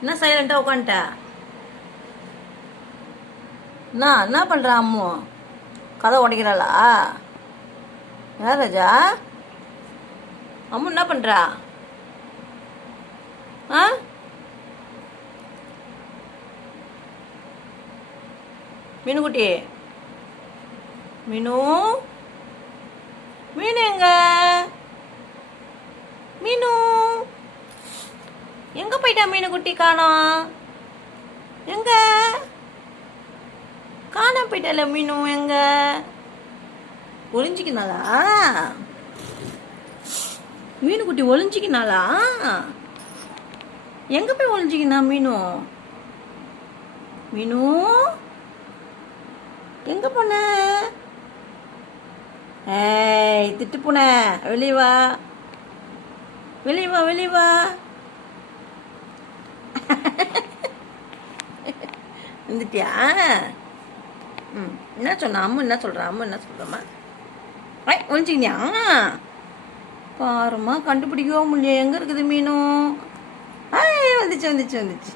என்ன சைலண்டா உட்காந்துட்ட? என்ன பண்ற அம்மு? கதை உடைக்கிறாளா? யார் ராஜா? அம்மு என்ன பண்றா? மீனுக்குட்டி, மீனு மீனு எங்க? மீனு எங்க போயிட்டா? மீனுக்குட்டி காணோம். எங்க காணாம போயிட்டல மீனு? எங்க ஒளிஞ்சிக்கினாளா? மீனுக்குட்டி ஒளிஞ்சிக்கினாளா? எங்க போய் ஒளிஞ்சிக்கினா மீனு? மீனு எங்க போன? ஏய் திட்டு போன, வெளியே வா, வெளியே வா, வெளியே வா. வந்துட்டியா? என்ன சொன்ன அம்மு? என்ன சொல்ற அம்மு? என்ன சொல்றம்மா? ஒழிஞ்சிக்கினியா? பாருமா, கண்டுபிடிக்கவே முடியல. எங்க இருக்குது மீனும்? வந்துச்சு வந்துச்சு வந்துச்சு.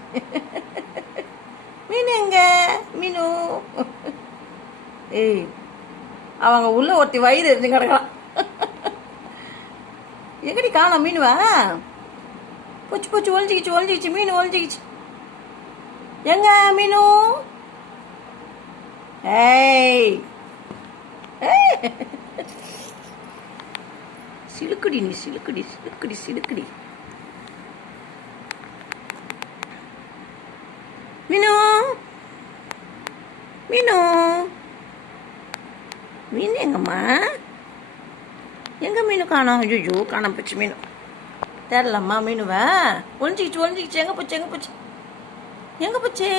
மீன் எங்க? மீனு ஏய், அவங்க உள்ள ஒருத்தி வயிறு இருந்து கிடக்கலாம். எங்கடி காணோம் மீனுவா? போச்சு போச்சு, ஒழிஞ்சிக்கிச்சு ஒழிஞ்சிக்கிச்சு, மீன் ஒழிஞ்சிக்கிச்சு. எங்க மீனு? ஏய் சிலுக்குடி, நீ சிலுக்குடி சிலுக்குடி சிலுக்குடி. மீனு மீனு மீன் எங்கம்மா? எங்க மீனு காணோம்? ஐயோ காணாம போச்சு மீனு. தெரியலம்மா மீனுவா? ஒழிஞ்சிக்கிச்சு ஒழிஞ்சிக்கிச்சு. எங்க போச்சு? எங்க போச்சு? எங்க போச்சு?